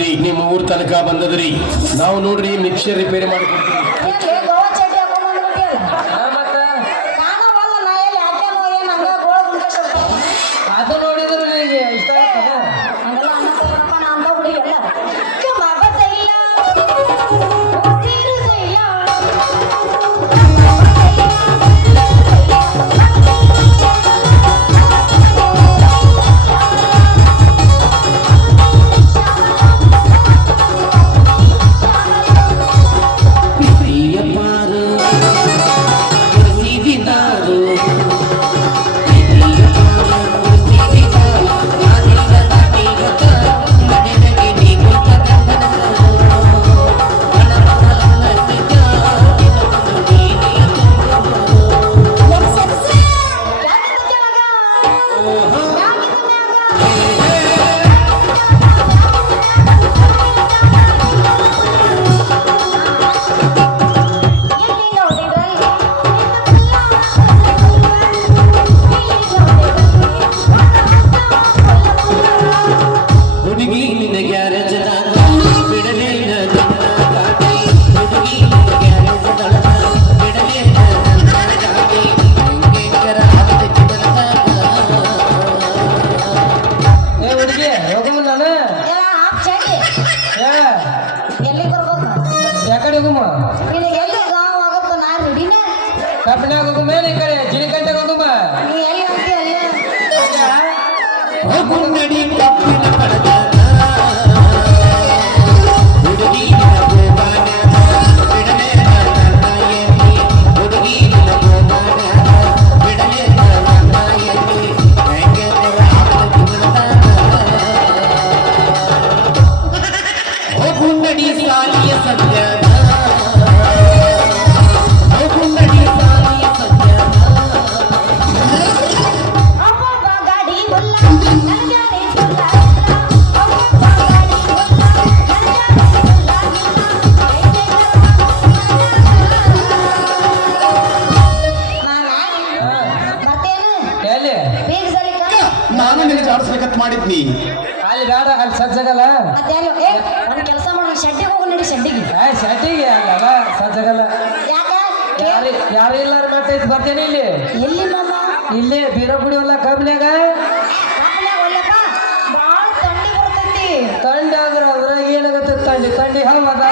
ಮಾಡಿದ್ರಿ, ನಿಮ್ಮ ಊರ್ ತನಕ ಬಂದದ್ರಿ. ನಾವು ನೋಡ್ರಿ ಮಿಕ್ಸರ್ ರಿಪೇರಿ ಮಾಡಿಕೊಡ್ತೀವಿ. ಅದು ನೋಡಿದ್ರು ನಿನಗೆ ಇಷ್ಟ ಆಗ್ತದ? ಕಬ್ಬಿನಾಗ ಹೋಗು ಮೇಲೆ ಈ ಕಡೆ ಜಿನಿಕಂಟೆ ಹೋಗುಮ್ಮ. ನಾನು ನಿನಗೆ ಆಡಿಸ್ಬೇಕಂತ ಮಾಡಿದ್ನಿ. ಅಲ್ಲಿ ಬೇಡ, ಅಲ್ಲಿ ಸಜ್ಜಗಲ್ಲ. ಕೆಲಸ ಮಾಡೋ ಶೆಡ್ಡಿಗೆ ಹೋಗು ನಡಿ. ಶೆಡ್ಡಿಗೆ ಶೆಡ್ಡಿಗೆ ಅಲ್ಲ ಸಜ್ಜಗಲ್ಲ. ಯಾರು ಇಲ್ಲಾರ ಮಾತೈತಿ ಬರ್ತೇನೆ ಇಲ್ಲಿ. ಎಲ್ಲಿ ಮಾಮ? ಇಲ್ಲಿ ಬೀರಗುಡಿ ಹೊಲ ಕಬ್ಬಿನಾಗ. ಬಾಳ ತಂಡಿ ಬರ್ತೈತಿ. ತಂಡಿ ಆದ್ರ ಅದ್ರಾಗ ಏನಾಗತ್ತೆ? ತಂಡಿ ಹೌದ?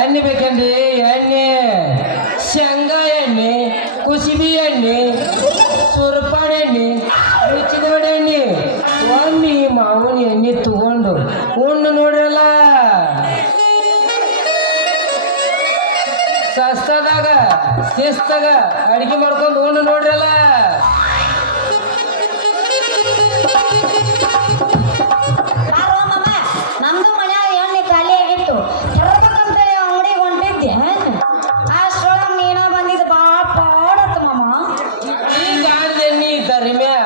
ಎಣ್ಣೆ ಬೇಕಂದ್ರಿ? ಎಣ್ಣೆ ಶೇಂಗಾ ಎಣ್ಣೆ, ಕುಸುಬಿ ಎಣ್ಣೆ, ಸುರಪಾನ ಎಣ್ಣೆ, ರುಚಿಗೋಡ ಎಣ್ಣೆ, ಒಮ್ಮೆ ಮಾವಿನ ಎಣ್ಣೆ ತಗೊಂಡು ಉಣ್ಣು ನೋಡ್ರಲ್ಲ. ಸಸ್ತದಾಗ ಶಿಸ್ತಾಗ ಅಡಿಗೆ ಮಾಡ್ಕೊಂಡು ಉಣ್ಣು ನೋಡ್ರಲ್ಲ. ನಮ್ದು ಮನ್ಯಾಗ ಎಣ್ಣೆ ಖಾಲಿ ಆಗಿತ್ತು, ತರ್ಬೇಕಂತೇಳಿ ಅಂಗಡಿಗೆ ಹೊಂಟಿದ್ದೆ. ಅಷ್ಟೊಳಗೆ ನೀನ ಬಂದಿದ್ದು ಬಾಳ ಪಾಡತ್ತ ಮಾಮ. ಈಗ ಎಣ್ಣೆ ತರಿಮ್ಯಾ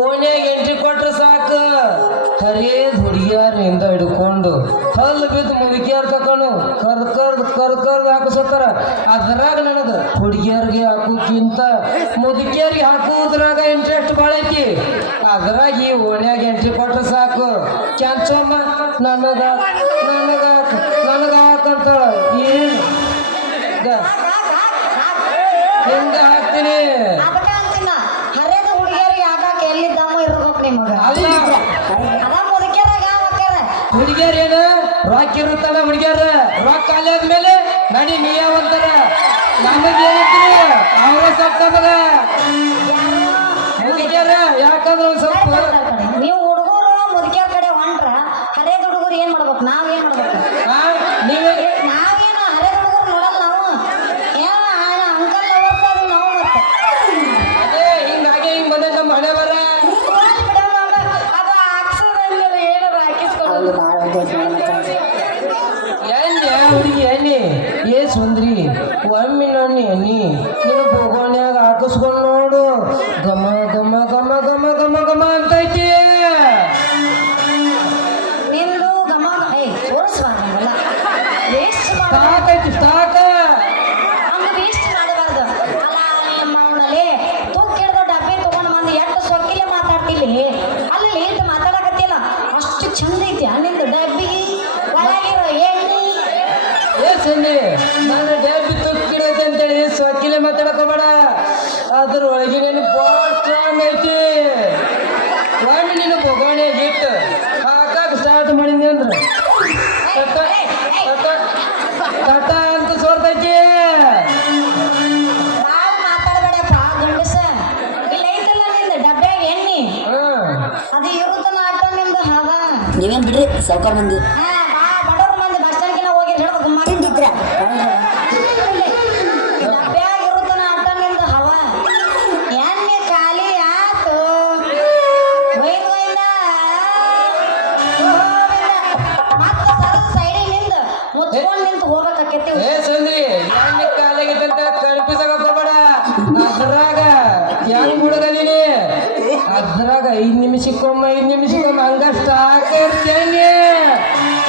ಓಣ್ಯಾಗ ಎಂಟ್ರಿ ಕೊಟ್ರೆ ಸಾಕು. ಹರಿಯದ್ ಹುಡುಗಿಯರಿಂದ ಹಿಡ್ಕೊಂಡು ಹಲ್ಲು ಬಿದ್ದು ಮುದುಕಿಯರ್ ತಕೊಂಡು ಕರ್ಕರ್ದು ಹಾಕಿಸತ್ತಾರ. ಅದ್ರಾಗ ನನಗೆ ಹುಡುಗಿಯರ್ಗೆ ಹಾಕೋಕ್ಕಿಂತ ಮುದುಕಿಯರಿಗೆ ಹಾಕೋದ್ರಾಗ ಇಂಟ್ರೆಸ್ಟ್ ಭಾಳ ಐತಿ. ಅದ್ರಾಗ ಈ ಓಣ್ಯಾಗ ಎಂಟ್ರಿ ಕೊಟ್ರೆ ಸಾಕು. ಕ್ಯಾಂಚಮ್ಮ ನನಗ ಹಾಕಂತಾಳ. ಏನು ಹಿಂಗ ಹಾಕ್ತೀನಿ. ಹರಿಯದ ಹುಡುಗಿಯರಿಗೆ ಹಾಕಾಕ ಎಲ್ಲಿ ದಮ್ಮ ಇರ್ಬೇಕು ನಿಮಗ? ಅಲ್ಲ ಹುಡುಗಿಯರ್ ಏನು ರೊಕ್ಕ ಇರುತ್ತಲ್ಲ, ಹುಡುಗಿಯರ ರೊಕ್ಕ ಅಲ್ಲಿ ಆದ್ಮೇಲೆ ನಡಿ ನೀಯಾವಂತಾರ. ನಮಗೇನಂತೀವಿ ಅವ್ರ ಸ್ವಲ್ಪ ನಮಗ ಹುಡುಗಿಯರ. ಯಾಕಂದ್ರೆ ಒಂದ್ ಸ್ವಲ್ಪ ನೀವು ಹುಡುಗರು ಮುದುಕಿಯರ ಕಡೆ ಹೊಂಟ್ರ ಹರಿಯದ ಹುಡುಗರು ಏನ್ ಮಾಡ್ಬೇಕು? ನಾವೇನ್ ಮಾಡ್ಬೇಕು? ನೀವೇ ನಾವೇನು ಹರಿಯದ ಹುಡುಗರು ನೋಡಲ್ಲ ನಾವು. ಅಂಕಲ್ ಲವರ್ಸ್ ನಾವು ಮತ್ತೆ ಅದೇ ಹಿಂಗಾಗಿ ಹಿಂಗ್ ಬಂದ ನಮ್ಮ ಹಣೆ ಬರ. ಅದು ಹಾಕ್ಸೋದಂದ್ರೆ ಏನದ ಸುಂದ್ರಿ ಒಮ್ಮೆ ನನ್ನ ಎಣ್ಣಿ ನೀನು ಬೋಗೋನ್ಯಾಗ ಹಾಕಿಸ್ಕೊಂಡು ನೋಡು ಗಮ ಗಮ ಗಮ ಗಮ ಗಮ ಗಮ ಅಂತೈತಿ ನಿಂದು ಗಮ ತೋರಿಸ್ಬಾರ್ದಲ್ಲ ವೇಸ್ಟ್ ಸಾಕೈತಿ ಸಾಕ ಹಂಗ ವೇಸ್ಟ್ ಮಾಡಬಾರ್ದು ಅಲ್ಲ ನಿಮ್ಮ ಅವನಲ್ಲಿ ತುಕ್ಕಿಡ್ದು ಡಬ್ಬಿ ತಗೊಂಡು ಬಂದು ಎಷ್ಟು ಸೊಕ್ಕಿಲೆ ಮಾತಾಡ್ತಿಲ್ಲಿ ಅಲ್ಲಿ ಲೇಟ್ ಮಾತಾಡಕತ್ತಿಲ್ಲ ಅಷ್ಟು ಚಂದ ಐತಿ ನಿಂದು ಡಬ್ಬಿ ಒಳಗಿರೋ ಎಣ್ಣೆ ಸಂಜೆ ನಾನು ಡ್ಯಾಬಿ ತುಕ್ಕಿಡೈತೆ ಅಂತೇಳಿ ಸೊಕ್ಕಿಲೆ ಮಾತಾಡಕೋಬೇಡ ಅದ್ರ ಒಳಗಿನ ಭಾಳ ಸ್ಟ್ರಾಂಗ್ ಐತಿ ಒಮ್ಮೆ ನೀನು ಬೋಗೋಣ್ಯಾಗ ಇಟ್ಟು ಹಾಕಾಕ ಸ್ಟಾರ್ಟ್ ಮಾಡಿದ್ನಿ ಅಂದ್ರೆ ಕಟ ಅಂತ ಸೋರ್ತೈತಿ ಭಾಳ ಮಾತಾಡಬೇಡಪ್ಪ ಗಂಡಸ ಇಲ್ಲ ಐತಲ್ಲ ನಿಂದು ಡಬ್ಬ್ಯಾಗ ಎಣ್ಣೆ ಅದು ಇರುತ್ತಲ್ಲ ಆಟ ನಿಮ್ದು ಹವ ನೀವೇನ್ ಬಿಡ್ರಿ ಸಾವುಕಾರ ಮಂದಿ ಬಡವ್ರ ಮಂದಿ ಬಸ್ ಸ್ಟ್ಯಾಂಡ್ಗೆಲ್ಲ ಹೋಗಿ ಹೇಳೋದು ಮಾಡಿದ್ರ ಡಬ್ಬ್ಯಾಗ ಇರುತ್ತನ ಆಟ ನಿಮ್ದು ಹವ ಎಣ್ಣೆ ಖಾಲಿ ಆತು ಒಯ್ದು ಒಯ್ದ ಮತ್ತೆ ಸರದ ಸೈಡಿಗೆ ನಿಂದು ಮುಚ್ಕೊಂಡು ನಿಂತು ಹೋಗ್ಬೇಕಾಕೈತಿ ಏ ಸಂದ್ರಿ ಎಣ್ಣೆ ಕಾಲಾಗಿದ್ದಂತ ಕಣ್ಪಿಸಾಕೋಬೇಡ ಅದ್ರಾಗ ಹೆಂಗ್ ಹುಡುಗ ನೀನಿ ಅದ್ರಾಗ 5 ನಿಮಿಷಕ್ಕೊಮ್ಮೆ ಹಂಗ ಸ್ಟಾಕ್ ಇರ್ತೇನೆ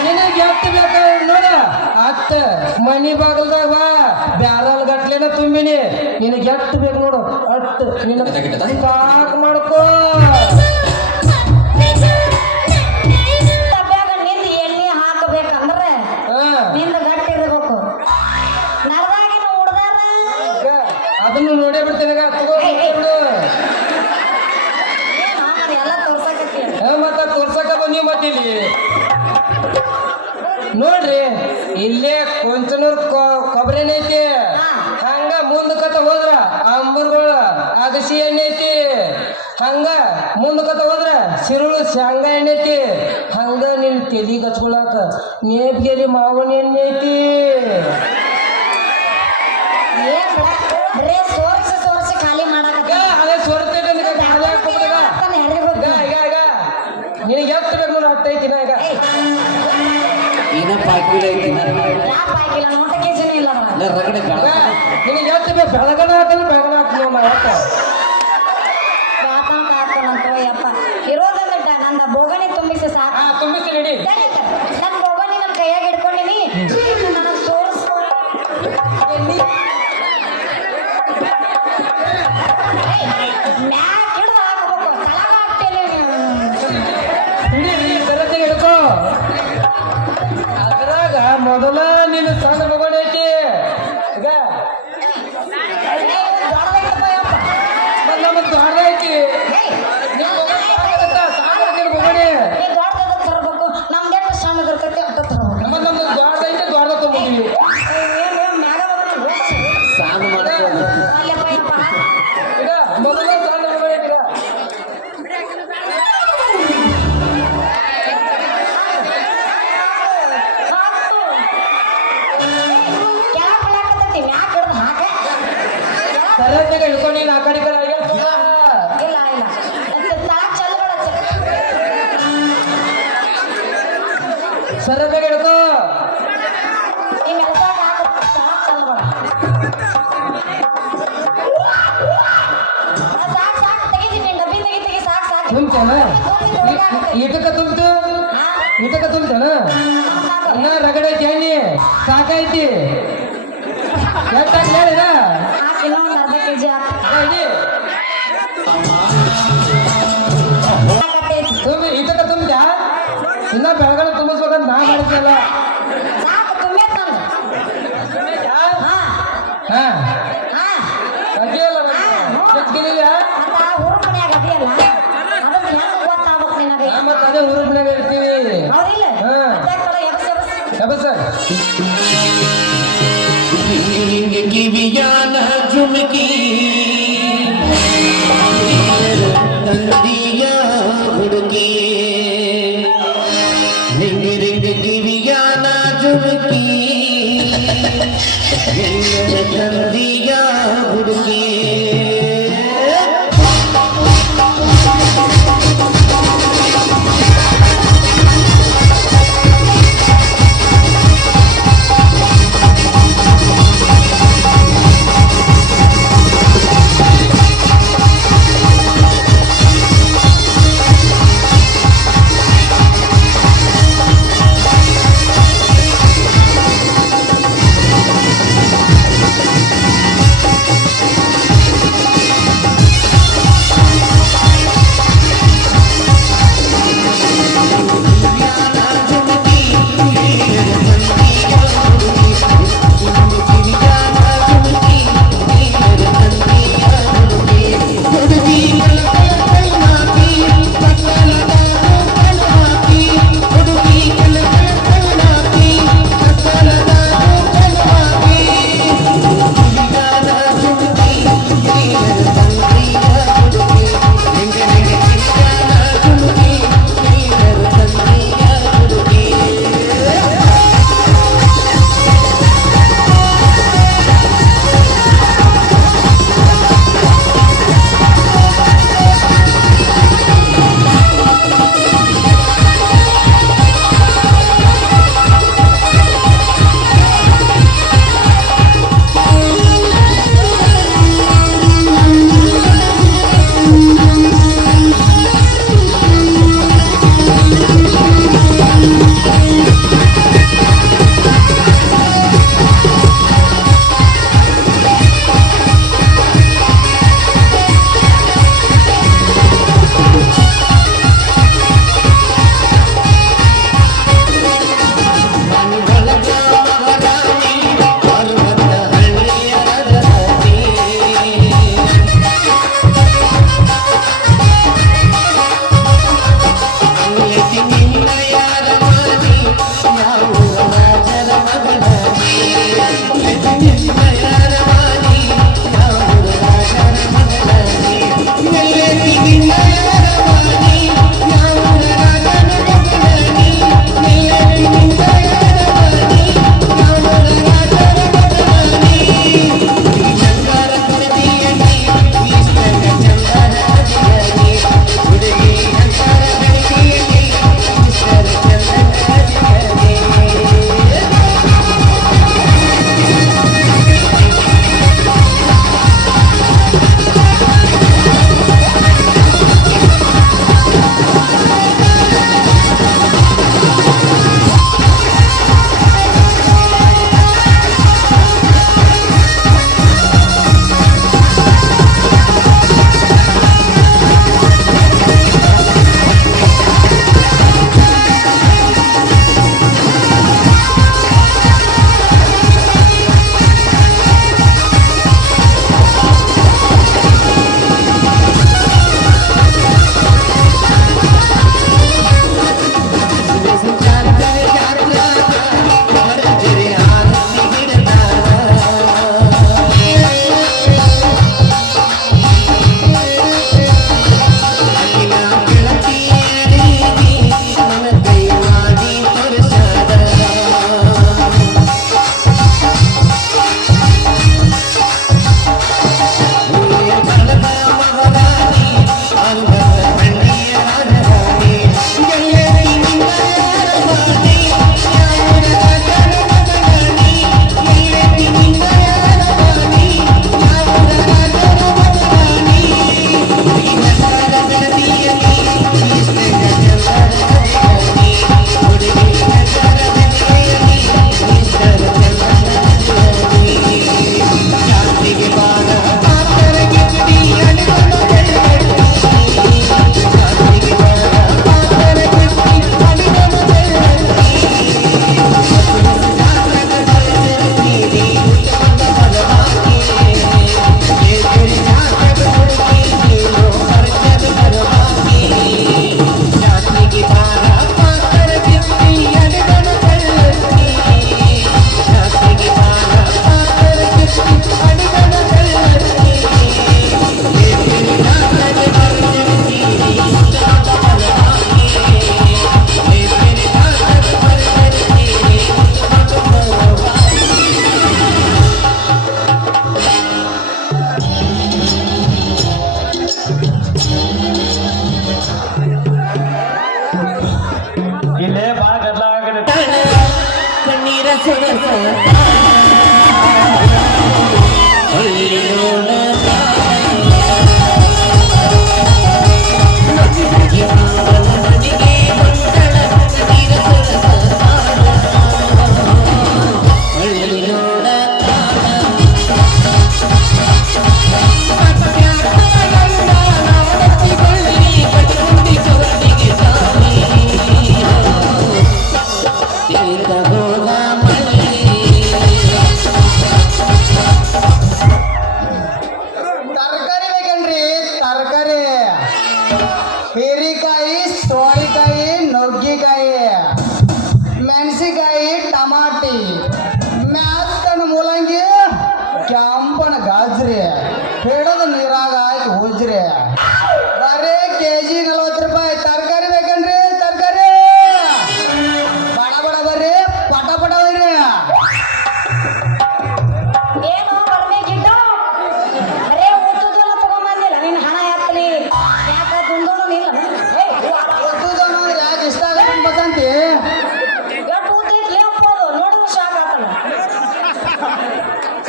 ನಿನಗೆ ಎಷ್ಟು ಬೇಕಾ ನೋಡ ಅತ್ತ ಮನಿ ಬಾಗಲ್ದಾಗ ಬಾ ಬ್ಯಾರಲ್ ಗಟ್ಲೆನ ತುಂಬಿನಿ ನಿನಗೆ ಎಷ್ಟು ಬೇಕು ನೋಡು ಅಟ್ ನಿನ್ನ ಸ್ಟಾಕ್ ಮಾಡ್ಕೋ ಡಬ್ಬ್ಯಾಗ ನಿಂದು ಎಣ್ಣೆ ಹಾಕಬೇಕಂದ್ರೆ ನಿಂದು ಗಟ್ಟಿ ಇರಬೇಕು ನರದಾಗಿನ ಹುಡ್ದಾರ ಅದನ್ನು ನೋಡೇ ಬಿಡ್ತೇನೆ ತಗೊಂಡು ಎಲ್ಲ ತೋರ್ಸಕತ್ತಿ ಮತ್ತ ತೋರ್ಸಕ ಬಂದೀವಿ ಮತ್ತಿಲ್ಲಿ ನೋಡ್ರಿ ಇಲ್ಲೇ ಕೊಂಚನೂರ್ ಕೊಬ್ಬರಿನ ಐತಿ ಹಂಗ ಮುಂದಕತ್ತ ಹೋದ್ರ ಅಂಬರ್ಗಳ ಅಗಸಿ ಎಣ್ಣೆ ಐತಿ ಹಂಗ ಮುಂದಕತ್ತ ಹೋದ್ರ ಸಿರುಳು ಶೇಂಗಾ ಎಣ್ಣೆ ಐತಿ ಹಂಗ ನಿನ್ ತೆಲಿಗೆ ಹಚ್ಕೊಳಕ ನೇಪ್ಗೆರಿ ಮಾವನ ಎಣ್ಣೆ ಐತಿ ಬರೇ ಸೋರ್ಸಿ ಖಾಲಿ ಮಾಡಕತ್ತಿ ಅದೇ ಸೋರ್ತೈತೆ ನಿನಗೆ ಎಷ್ಟು ಬೇಕು ನೋಡಿ ಹತ್ತೈತಿ ಈಗ ಏನಪ್ಪ ಹಾಕಿಲ್ಲ ಐತಿ ಯಾಕೆ ಹಾಕಿಲ್ಲ ನೋಟ ಕೆಜಿನೂ ಇಲ್ಲ ಅದ್ರಾಗ. ರಗಡೆ ನಿನಗೆ ಎಷ್ಟು ಬೇಕು ಬೆಳಗಡೆ ಹಾಕಿದ್ರೆ ಬೆಳಗಡೆ ಹಾಕ್ತೀನಿ ನಮ್ಮ ಯಾಕೆ ಬಾತನ ಕಾಡ್ತಾನಂತ ಯಪ್ಪ ಇರೋದಂದ್ರೆ ನನ್ನ ಬೋಗಣಿ ತುಂಬಿಸಿ ಸಾಕು ತುಂಬಿಸಿ ರೆಡಿ ನನ್ನ ಬೋಗಣಿ ನನ್ನ ಕೈಯಾಗ ಹಿಡ್ಕೊಂಡಿನಿ ನನಗೆ ಸೋರ್ಸ್ ಮ್ಯಾಕ್ ಹಿಡ್ದು ಹಾಕಬೇಕು ತಳಗ ಹಾಕ್ತೇನೆ ಹಿಡಿ ಸರತಿ ಹಿಡ್ಕೋ ಅದ್ರಾಗ ಮೊದಲ ನೀನು ಸಣ್ಣ ಮಗನ ಐತಿ ಈಗ ಮತ್ತೆ ನಮ್ಮ ದೊಡ್ಡ ಐತಿ ಮಗನೇ ತರಬೇಕು ನಮ್ದೆಷ್ಟು ಸಣ್ಣದಿರ್ತೈತಿ ಅಷ್ಟ ತರಬೇಕು ನಮ್ಮ ನಮ್ದು ದೊಡ್ಡ ಐತಿ ದೊಡ್ಡ ತಗೊಂಡಿವಿ ಮ್ಯಾಗ ಸಾಂಗ್ ಮಾಡ್ಕೊಂಡು ಅಲ್ಲಪ್ಪ ಯಪ್ಪ ಈಗ ಮೊದಲ ಸಣ್ಣ ಮಗನ ಐತಿ ಈಗ ಸರತಿಗೆ ಹಿಡ್ಕೊಂಡು ನೀನು ಆ ಕಡೆ ಈ ಕಡೆ ಸರತಿಗೆ ಹಿಡ್ಕೋ ತುಂಬ್ತೇನ ಈಟಕ್ಕ ತುಂಬ್ತು ಈಟಕ್ಕ ತುಂಬ್ತೇನ ಇನ್ನ ರಗಡೆ ಐತಿ ಎಣ್ಣೆ ಸಾಕೈತಿ ಎಷ್ಟಾಗಿ ಹೇಳಿದ ತುಂಬಿ ಈಟಕ್ಕ ತುಂಬ್ತ್ಯಾ ಇನ್ನ ಬೆಳಗಡೆ ತುಂಬಿಸ್ಬೇಕಂತ ನಾ ಮಾಡಿದ್ನಲ್ಲ ಹಾ ಅದಿಯಲ್ಲ ಮತ್ತೆ ಅದೇ ಹುರುಪಿನಾಗ ಇರ್ತೀವಿ ಸರ್ ಕಿವಿಯಾನ ಜುಮಕಿ ತಂದಿಯ ಹುಡುಗಿ ರಿಂಗ್ ರಿಂಗ್ ಕಿವಿಯಾನ ಜುಮಕಿ ತಂದಿಯ ಹುಡುಗಿ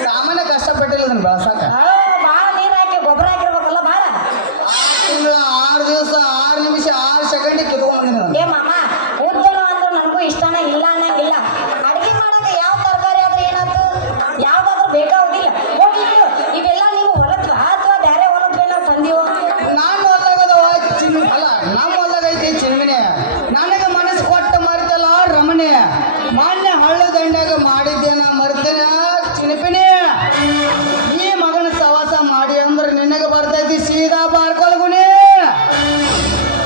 ಸಾಮಾನ್ಯ ಕಷ್ಟಪಟ್ಟಿಲ್ಲ ಅದನ್ನ ಬೆಳಸಾಕ ಭಾಳ ನೀರ್ ಹಾಕಿ ಗೊಬ್ಬರ ಹಾಕಿರ್ಬೇಕಲ್ಲ ಭಾಳ. ತಿಂಗಳ 6 ದಿವಸ 6 ನಿಮಿಷ 6 ಸೆಕೆಂಡ್ ಕಿತ್ಕೊಂಡ್ಬಂದಿನಿ ನಾನು. ಏ ಮಾಮ ಉದ್ದಳು ಅಂದ್ರೆ ನನಗೂ ಇಷ್ಟನ ಇಲ್ಲ ಅನ್ನಂಗಿಲ್ಲ. ಅಡಿಗೆ ಮಾಡಕ್ಕೆ ಯಾವ ತರಕಾರಿ ಆದ್ರೆ ಏನಾಯ್ತು, ಯಾವ್ದಾದ್ರು ಬೇಕಾಗೋದಿಲ್ಲ. ಹೋಗಿ ಇವೆಲ್ಲ ನೀವು ಹೊಲದ್ವಾ ಅಥವಾ ಬೇರೆ ಹೊಲದ್ವ ನಾವು ತಂದೀವೋ? ನಾನು ಹೊಲ್ದಾಗದವ ಅಲ್ಲ ನಮ್ಮ ಹೊಲ್ದಾಗ ಐತಿ ಚಿನ್ಮಿನಿ. ನನಗೆ ಮನಸ್ಸು ಕೊಟ್ಟ ಮರ್ತಲ್ಲ ರಮಣಿ. ಮಾನ್ಯ ಹಳ್ಳ ದಂಡ್ಯಾಗ ಮಾಡಿದ್ದೇನ ಮರ್ತೇನ ಚಿನ್ಪಿನಿ. ಈ ಮಗನ ಸವಾಸ ಮಾಡಿ ಅಂದ್ರೆ ನಿನಗೆ ಬರ್ತೈತಿ ಸೀದಾ ಬಾರ್ಕೊಳ್ಗುನಿ.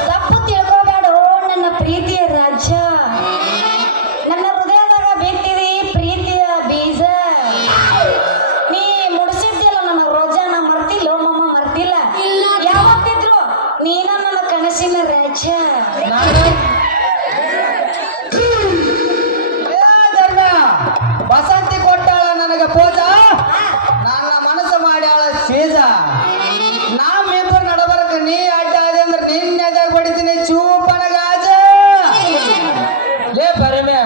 ತಪ್ಪು ತಿಳ್ಕೊಬೇಡು ನನ್ನ ಪ್ರೀತಿಯ ರಾಜ್ಯ. ನನ್ನ ಹೃದಯದಾಗ ಬಿತ್ತಿದಿ ಪ್ರೀತಿಯ ಬೀಜ. ನೀ ಮುಡಿಸಿದ್ದಿಲ್ಲ ನನ್ನ ರೋಜ, ನಾ ಮರ್ತಿಲ್ಲ ಮಮ್ಮ ಮರ್ತಿಲ್ಲ. ಯಾವತ್ತಿದ್ರು ನೀನ ನನ್ನ ಕನಸಿನ ರಾಜ್ಯ. ಬಸಂತಿ ಕೊಟ್ಟಾಳ ನನಗೆ ಪೋಜ, ನನ್ನ ಮನಸ್ಸು ಮಾಡ್ಯಾಳ ಸೀಜ. ನಮ್ಮಿಬ್ಬರು ನಡಬರ್ಕ ನೀ ಅಡ್ಡ ಆದೆ ಅಂದ್ರೆ ನಿನ್ನೆದಾಗ ಹೊಡಿತೀನಿ ಚೂಪನ ಗಾಜ. ಲೇ ಬರಮ್ಯ,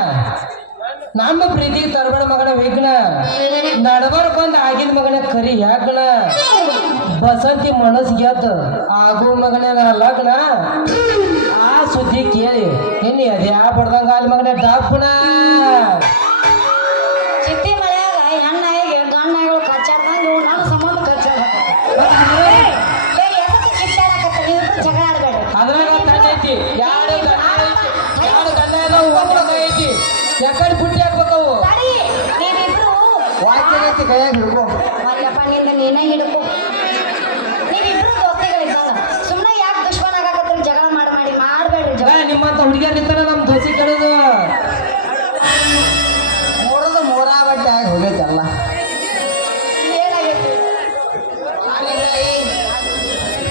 ನಮ್ಮ ಪ್ರೀತಿ ತರಬಡ ಮಗನ ವಿಘ್ನ ನಡಬರ್ಕೊಂಡ್ ಆಗಿನ ಮಗನ ಕರಿ ಯಾಕಣ ಬಸಂತಿ ಮನಸ್ ಗೆದ್ದು ಆಗು ಮಗನ ಲಗ್ನ. ಆ ಸುದ್ದಿ ಕೇಳಿ ಇನ್ನು ಅದ್ಯಾ ಬಡ್ದಂಗ ಅಲ್ಲಿ ಮಗನ ಡಪ್ಪಣ. ಚಿತ್ತಿ ಮಳೆಯಾಗ ಹೆಣ್ಣಾಯಿಗೆ ಗಣ್ಣಾಯಿಗಳು ಕಚ್ಚಾಡ್ದಂಗ ಇವು ನನ್ನ ಸಂಬಂಧ ಕಚ್ಚಾಡ. ಕಿತ್ತಾಡಕತ್ತ ನೀವಿಬ್ರು ಜಗಳ ಆಡ್ಬೇಡಿ. ಅದ್ರಾಗ ತಣ್ಣ ಐತಿ, ಎರಡು ಗಂಡ ಇದಾವು, ಒಂದ್ ಗಂಡ ಐತಿ. ಯಾಕಡೆ ಪುಟ್ಟಿ ಹಾಕ್ಬೇಕವು. ತಡಿ, ನೀವಿಬ್ರು ವಾಕ್ಯ ಐತಿ ಕೈಯಾಗ ಹಿಡ್ಕೊ. ಮಲ್ಲಪ್ಪ ನಿಂದ ನೀನೇ ಹಿಡ್ಕೊ. ನೀವಿಬ್ರು ದೋಸ್ತಿಗಳಿದ್ದಾಗ ಸುಮ್ಮನೆ ಯಾಕೆ ದುಶ್ಮನ ಆಗಾಕತ್ತೀರಿ? ಜಗಳ ಮಾಡ್ಬೇಡ್ರಿ ಜಗಳ. ನಿಮ್ಮಂತ ಹುಡುಗಿಯರ್ ನಿಂತಾರ ನಮ್ ದೋಸಿ ಕೇಳೋದು. ಮೂರದ ಮೂರಾ ಬಟ್ಟೆ ಆಗಿ ಹೋಗೈತಲ್ಲ. ಏನಾಗೈತಿ?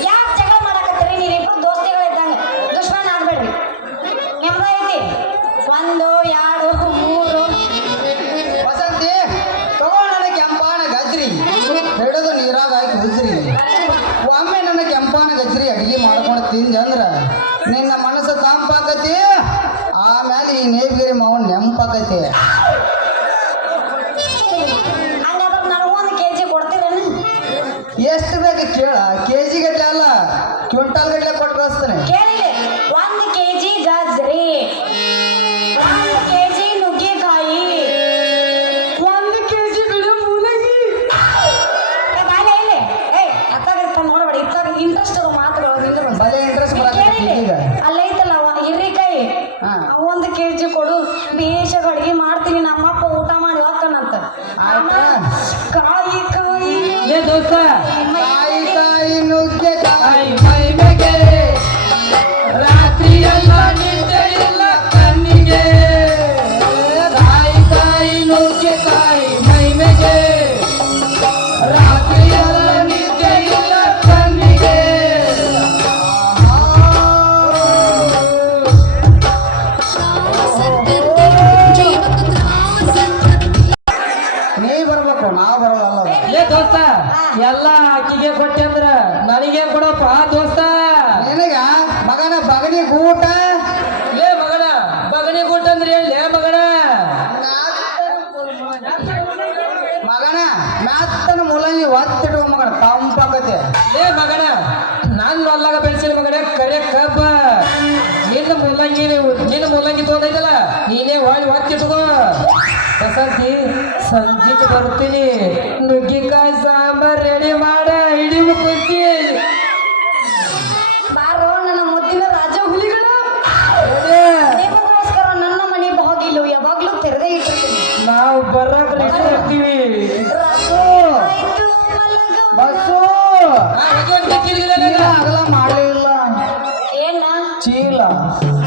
ಯಾಕೆ ಜಗಳ ಮಾಡಾಕತ್ತೀರಿ? ನೀವಿಬ್ರು ದೋಸ್ತಿಗಳಿದ್ದಾಗ ದುಶ್ಮನ ಆಗ್ಬೇಡ್ರಿ. ನೆಮ್ಮದಿ ಐತಿ. 1 2 3 ವಸಂತಿ ತಗೊಂಡು ನನ್ನ ಕೆಂಪಾನ ಗಜ್ರಿ ಹಿಡಿದು ನೀರಾಗ ಹಾಕಿ ಉಜ್ರಿ. ಒಮ್ಮೆ ನನ್ನ ಕೆಂಪಾನ ಗಜ್ರಿ ಅಡಿಗೆ ಮಾಡ್ಕೊಂಡು ತಿಂದೆ ಅಂದ್ರ ನಿನ್ನ ಮನಸ್ಸು ತಂಪಾಕತಿ. ಆಮೇಲೆ ಈ ನೇವಿಗಿರಿ ಮಾವನ್ ನೆಂಪಾಕತಿ. ಹಂಗಾದ್ರೆ ನನಗೂ 1 kg ಕೊಡ್ತೀರೇನು? ಎಷ್ಟು ಬೇಕು ಕೇಳ. ಕೆಜಿ ಗಟ್ಲೆ ಅಲ್ಲ, ಕ್ವಿಂಟಾಲ್ ಗಟ್ಲೆ ಕೊಟ್ಟು ಕಳಿಸ್ತಾನೆ. ಕೇಳಿದೆ 1 kg ಗಜ್ರಿ, 1 kg ನುಗ್ಗೆಕಾಯಿ, 1 kg ಮೂಲಂಗಿ. ಬಾಲೆ ಇಲ್ಲಿ ಅತ್ತಾಗ ನೋಡಬೇಡ. ಇತ್ತಾಗ ಇಂಟ್ರೆಸ್ಟ್ ಅದು ಮಾತುಗಳು ನಿಂದ್ರು. ಬಲೆ ಇಂಟ್ರೆಸ್ಟ್ ಬರಕತ್ತಿ ಈಗ. ಅಲ್ಲೈತಲ್ಲ ಹಿರಿಕಾಯಿ, ಹಾ. 1 kg ಕೊಡು, ಬೇಷಾಗ ಅಡಿಗೆ ಮಾಡ್ತೀನಿ. ನಮ್ಮಪ್ಪ ಊಟ ಮಾಡಿ ಹೋಗ್ತಾನಂತ. ಆಯ್ತಾ? ಕಾಯಿ ಕಾಯಿ ಲೇ ದೋಸ್ತ, ಕಾಯಿ ಕಾಯಿ ನುಗ್ಗೆಕಾಯಿ ಮೈ ಮೇಲೆ ರಾತ್ರಿ ಎಲ್ಲ ನಿದ್ದೆ ಇಲ್ಲ ಕಣ್ಣಿಗೆ. ಕಾಯಿ ಕಾಯಿ ನುಗ್ಗೆಕಾಯಿ ಮೈ ಮೇಲೆ ರಾತ್ರಿ ಎಲ್ಲ ನಿದ್ದೆ ಇಲ್ಲ ಕಣ್ಣಿಗೆ. ನೀ ಬರ್ಬೇಕು, ನಾ ಬರೋದಲ್ಲ. ಲೇ ದೋಸ್ತ, ಎಲ್ಲ ಆಕಿಗೆ ಕೊಟ್ಟೆ ಅಂದ್ರ ನನಗೆ ಕೊಡಪ್ಪ ದೋಸ್ತ. ನಿನಗ ಮಗನ ಬಗನಿ ಗೂಟ ಲೇ ಮಗನ ಬಗನಿ ಕೊಟ್ಟ ಅಂದ್ರೆ ಲೇ ಮಗನ. ಮಗನ ಮ್ಯಾತ್ತನ ಮೂಲಂಗಿ ಒತ್ತಿಡುವ ಮಗನ ತಂಪಾಕತೆ. ಲೇ ಮಗನ, ನಾನು ಹೊಲ್ಲಾಗ ಬೆಳೆಸಿದ ಮಗನ ಕರೆ ಕಬ್ಬ. ನಿನ್ನ ಮೂಲಂಗಿ ತೊಗೊಂಡೈತಲ್ಲ, ನೀನೇ ಹೊಳ್ಳಿ ಒತ್ತಿಟ್ಕೋ. ಬಸಂತಿ ಸಂಜಿಗೆ ಬರ್ತೀನಿ, ನುಗ್ಗಿಕಾಯಿ ಸಾಂಬಾರ್ ರೆಡಿ ಮಾಡ, ಹಿಡಿವು ಕುಂತಿ. ಬಾರೋ ನನ್ನ ಮುದ್ದಿನ ರಾಜ ಹುಲಿಗಳು. ನಿಮಗೋಸ್ಕರ ನನ್ನ ಮನೆ ಬಾಗಿಲು ಯಾವಾಗ್ಲೂ ತೆರೆದೇ ಇಟ್ಟಿರ್ತೀನಿ. ನಾವು ಬರಾಕ ರೆಡಿ ಆಗ್ತೀವಿ. ಆಯ್ತು, ಮಲಗು. ಬಸ್ಸು ಚೀಲ ಅಗಲ ಮಾಡಲಿಲ್ಲ. ಏನ ಚೀಲ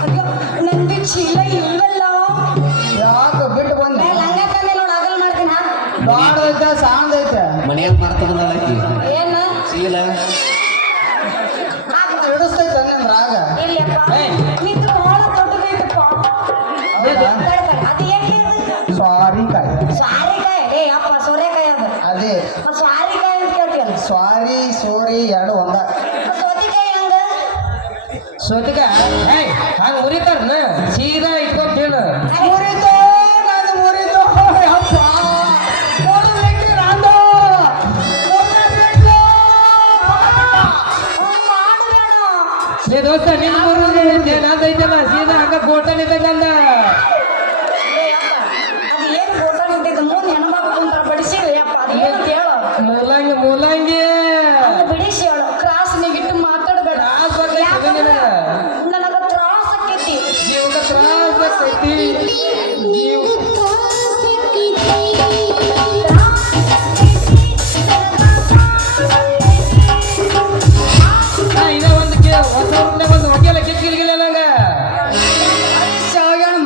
ಅಯ್ಯೋ, ನಂದು ಚೀಲ ಇಲ್ವಲ್ಲ. ಯಾಕೆ ಬಿಟ್ಟು ಬಂದೆ? ಲಂಗ ತಂದೆ ನೋಡಿ ಆಗಲ್ ಮಾಡ್ತೀನ. ದೊಡ್ಡದೈತೆ ಸಾಂದೈತೆ ಮನೆಯಾಗ ಮಾಡ್ತಾರಲ್ಲ ಏನ ಚೀಲ ಹಿಡಿಸ್ತೈತೆ ಅಂದ್ರ ಆಗ ಇಲ್ಲಪ್ಪ, ನಿಂತು ಬಹಳ ದೊಡ್ಡದೈತಪ್ಪ. ಅದು ಏನ್ರಿ ಅದು? ಸ್ವಾರಿಕಾಯಿ. ಸ್ವಾರಿಕಾಯಿ. ಏ ಅಪ್ಪ, ಸೋರೆಕಾಯಿ ಅದು. ಅದೇ ಸ್ವಾರಿಕಾಯಿ ಅಂತ ಕೇಳ್ತೀಯಲ್ಲ. ಸ್ವಾರಿ ಸೋರಿ ಎರಡು ಒಂದ. ಸೌತೆಕಾಯಿ ಹಂಗ ಸೋತಿಕ ಹಂಗ ಮುರಿತಾರನ ಸೀದಾ ಇಟ್ಕೊಂಡ್ ಹೇಳ. ಮುರಿತು, ನಾನು ಮುರಿತು. ಅಪ್ಪ ದೋಸ್ತ ನಿನ್ನ ಏನಂತೈತಲ್ಲ ಸೀದಾ ಹಂಗ ಫೋಟೋ ನಿಂತಂದ ಅದು ಏನು ಫೋಟೋ ನಿಂತಿದ್ದು ಮುಂದೆ ಹೆಣ್ಮಕ್ಳು ಕುಂತಾರ ಬಡಿಸಿರಿ ಅಪ್ಪ ಅದು ಏನು ಹೇಳು ಮೂಲಂಗಿ ಮೂಲಂಗಿ ಅದು ಬಿಡಿಸಿ ಹೇಳು ಕ್ರಾಸ್ ನೀಗಿಟ್ಟು ಮಾತಾಡಬೇಡ ನನಗ ತ್ರಾಸ ಆಕೈತಿ ಜೀವಕ್ಕೆ ತ್ರಾಸ ಆಕೈತಿ ಜೀವ ಇದ ಒಂದು ಹೊಸ ಒಂದು ಹೊಗೆಲ್ಲ ಕಿಕ್ಕಿಲ್ಗಿಲ್ಲ ನಂಗ ಶಾವ್ಯಾನ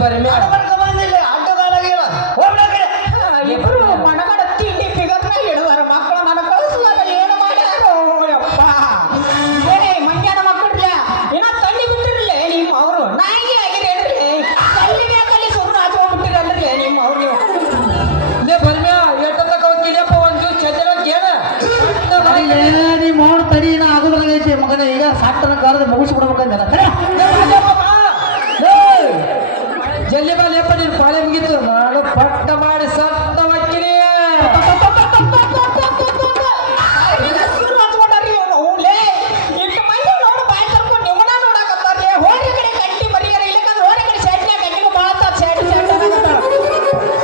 ಬರ್ಮ್ಯಾ ನಡ್ಬರ್ಕ ಬಂದಿಲ್ಲ ಅಡ್ಡದಾಲಾಗಿಲ್ಲ ಹೋಗ್ಲಾಗೆ ಇಬ್ರು ಮನಗಡ ತಿಂಡಿ ಫಿಗರ್ನ ಹಿಡಿದಾರ ಮಕ್ಕಳು ನನ್ನ ಕಳಿಸ್ಲಾಗ ಏನು ಮಾಡ್ಯಾರೋ ಯಪ್ಪ ಏ ಮಂಡ್ಯನ ಮಕ್ಕಳಿಲ್ಲ ಇನ್ನ ತಳ್ಳಿ ಬಿಟ್ಟಿರಲ್ಲ ನಿಮ್ಮ ಅವರು ನಾಯಿಗೆ ಆಗಿದೆ ಹೇಳ್ರಿ ತಳ್ಳಿಗೆ ಕಲ್ಲಿ ಸುಮ್ಮನೆ ಹಾಚ್ಕೊಂಡ್ಬಿಟ್ಟಿರಲ್ರಿ ನಿಮ್ಮ ಅವ್ರು ಲೇ ಬರ್ಮ್ಯಾ ಎಷ್ಟೊತ್ತಕ ಹೋಗ್ತಿದ್ಯಪ್ಪ ಒಂದು ಚಂದ್ರ ಕೇಳ ನಿಮ್ಮ ಅವ್ನು ತಡಿ ನಾ ಆಗೋದ್ರಾಗೈತಿ ಮಗನ ಈಗ ಸಾಕ್ತನ ಕಾಲದ ಮುಗಿಸ್ಬಿಡ್ಬೇಕಂದ ಜಲ್ದಿ ಬಾ ಲೇಪ ನೀನು ಪಾಳೆ ಮುಗಿತು ನಾನು ಪಟ್ಟ ಮಾಡಿ ಸತ್ತ ವಕ್ಕಿನಿ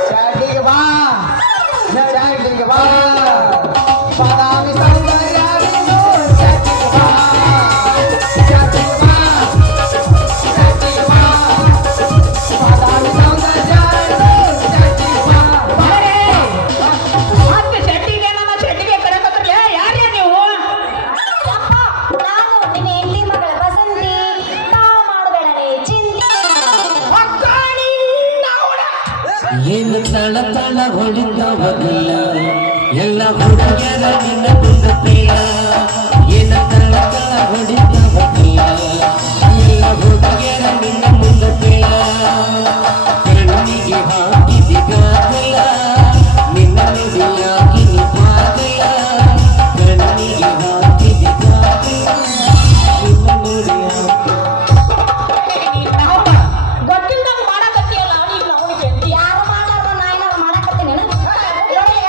ಶಾಟಿಗೆ ಬಾ ಶಾಟಿಗೆ ಬಾ ಬಾದಾಮಿ ಸೌಂದರ್ಯ ಬಿಂದು ಶಾಟಿಗೆ ಬಾ ಶಾಟಿಗೆ ಬಾ ಶಾಟಿಗೆ ಬಾ ಬಾದಾಮಿ ಸೌಂದರ್ಯ ಬಿಂದು ಶಾಟಿಗೆ ಬಾ ಮತ್ತೆ ಶೆಟ್ಟಿಗೆ ನನ್ನ ಶೆಟ್ಟಿಗೆ ಕರೆಕತ್ರಲ್ಲ ಯಾರೇ ನೀವು ನಾನು ನಿನ್ನ ಹೆಂಡತಿ ಮಗಳ ಬಸಂತಿ ತಾವು ಮಾಡಬೇಡನೆ ಚಿಂತೆ ಏನು ತಳ ತಳ ಹೊಡಿತಾವದಿಲ್ಲ ಎಲ್ಲ ಹುಡುಗಿಯರ ನಿನ್ನ ಮುಂದತೆಯ ಏನು ತಳ ತಳ ಹೊಡಿತಾವದಿಲ್ಲ ಎಲ್ಲ ಹುಡುಗಿಯರ ನಿನ್ನ ಮುಂದತೆಯ ಕಣ್ಣಿಗೆ ಹಾಕಿದಿಗಾಗಲ್ಲ ನಿನ್ನ ನುಡಿಯಾಗಿ ನಿಪಾಗಲ್ಲ ಕಣ್ಣಿಗೆ ಹಾಕಿದಿಗಾಗಲ್ಲ ನಿನ್ನ ನುಡಿಯಾಗಿ ಗೊತ್ತಿಲ್ದಂಗ ಮಾಡಕತ್ತಿಯಲ್ಲ ನೀನು ಅವನಿಗೆ ಗೆದ್ದಿ ಯಾರು ಮಾಡಾರ ನಾ ಏನಾರು ಮಾಡಕತ್ತೀನಿ ನಾ ಹೇಳ್ದಂಗೆ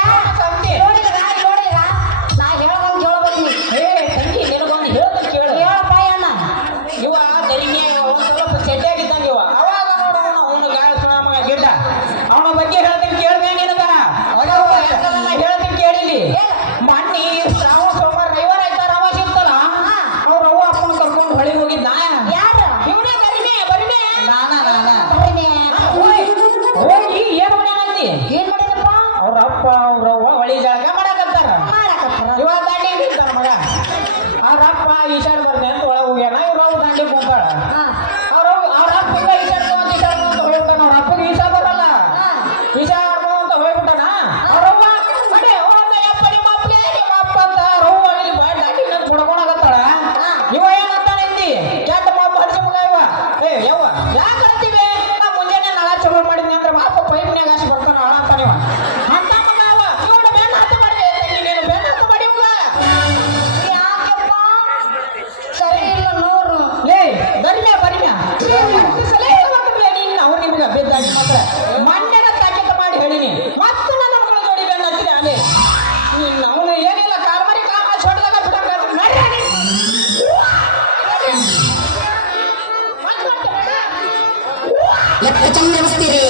ಕೇಳ್ಬೇಕು ನೀ ಏ ತಂಗಿ ನಿನಗೊಂದು ಹೇಳ್ತೀನಿ ಕೇಳು ಹೇಳಪ್ಪ ಅಣ್ಣ ಇವ ದರಿಮೆ ಒಂದ್ ಸ್ವಲ್ಪ ಸೆಟ್ಟಾಗಿದ್ದಂಗ ಇವ ಅವಾಗ ನೋಡು ಅವನು ಗಾಯ ಮಗ ಗಿಡ್ಡ ಅವನ ಬಗ್ಗೆ ಹೇಳ್ತೀನಿ ಕೇಳ್ಬೇ ನಿನಗ ಹೇಳ್ತೀನಿ ಕೇಳಿಲಿ ಮಣ್ಣಿ ಶ್ರಾವಣ ಸೋಮವಾರ ರವಿವಾರ ಆಯ್ತಾರ ಅವ ಸಿಗ್ತಲ್ಲ ಅವ್ರ ಅವ್ವ ಅಪ್ಪನ ಕರ್ಕೊಂಡು ಹೊಳಿ ಹೋಗಿದ್ದ ಯಾರು ಇವನೇ ಬರಿಮೆ ನಾನಾ ಬರೀನೆ. ಹೋಗಿ ಏನ್ ಮಾಡ್ಯಾನಂದಿ ಏನ್ ಮಾಡಿದಪ್ಪ ಅವ್ರ ಅಪ್ಪ ಅವ್ರ ಅವ್ವ ಹೊಳಿ ಜಳಕ ಮಾಡಕತ್ತಾರ ಮಾಡಕತ್ತಾರ ಇವ ದಾಂಡಿ ನಿಂತಾನ ಮಗ ಅವ್ರ ಅಪ್ಪ ಈಶಾಡ್ ಬರ್ದೆ ಅಂತ ಒಳಗೆ ಹೋಗ್ಯಾನ ಇವ್ರ ಅವ್ವ ದಾಂಡಿ ಕುಂತಾಳ ಹಾ ಅವ್ರ ಅಪ್ಪಗೆ ಈಶಾಡ್ಕೊಂತ ಹೋಗ್ಬಿಟ್ಟಾನ ಅವ್ರ ಅಪ್ಪಗೆ ಈಶಾ ಬರಲ್ಲ ಈಶಾ ಆಡ್ಕೊಂತ ಹೋಗ್ಬಿಟ್ಟಾನ ಅವ್ರವ್ವ ಅಡೆ ಹೋದ ಯಪ್ಪ ನಿಮ್ಮ ಅಪ್ಪನೇ ನಿಮ್ಮ ಅಪ್ಪ ಅಂತ ಅವ್ರವ್ವ ಇಲ್ಲಿ ಬಾಯ್ ದಾಂಡಿ ನಿಂತು ಹೊಡ್ಕೊಳಕತ್ತಾಳ ಇವ ಏನಂತಾನ ಇಂದಿ ಯಾಕ ಮಾಪ ಹಡಿಸಿ ಮಗ ಇವ ಏ ಯವ್ವ ಯಾಕೆ ಹಡ್ತೀವಿ ನಾ ಮುಂಜಾನೆ ನಳ ಚಲೋ ಮಾಡಿದ್ನಿ ಅಂದ್ರೆ ಮಾಪ ಪೈಪ್ನ್ಯಾಗ ಹಾಸಿ ಬರ್ತಾನ ಹಾಳಾಗ್ತಾನ ಇವ ಅಂತ ಮಗ ಅವ ಇವನು ಬೆನ್ನ ಹತ್ತು ಮಾಡಿ ತಂಗಿ ನೀನು ಬೆನ್ನ ಹತ್ತು ಮಾಡಿ ಇವ್ಗ ಯಾಕಪ್ಪ ಸರಿ ಇಲ್ಲ ನೋಡು ಲೇ ಬರಿಮ್ಯಾ ಸಲ ಹೇಳ್ಬೇಕಂದ್ರೆ ನೀನು ಅವ್ರು ನಿಮ್ಗೆ ಬೆದ್ದಾಡಿ ಮಾತ್ರ ಮಂಡ್ಯನ ತಾಕೀತು ಮಾಡಿ ಹೇಳಿನಿ ಮತ್ತೆ ನನ್ನ ಮಕ್ಕಳು ಜೋಡಿ ಬೆನ್ನ ಹತ್ತಿರ ಅಲ್ಲೇ ನೀನು ಅವನು ಏನಿಲ್ಲ ಕಾಲ್ಮರಿ ಕಾಮ ಹೊಡೆದಾಗ ಬಿಡಂಗ ನಡ್ರಿ ಲೆಕ್ಕ ಚಂದ ಅನಿಸ್ತೀರಿ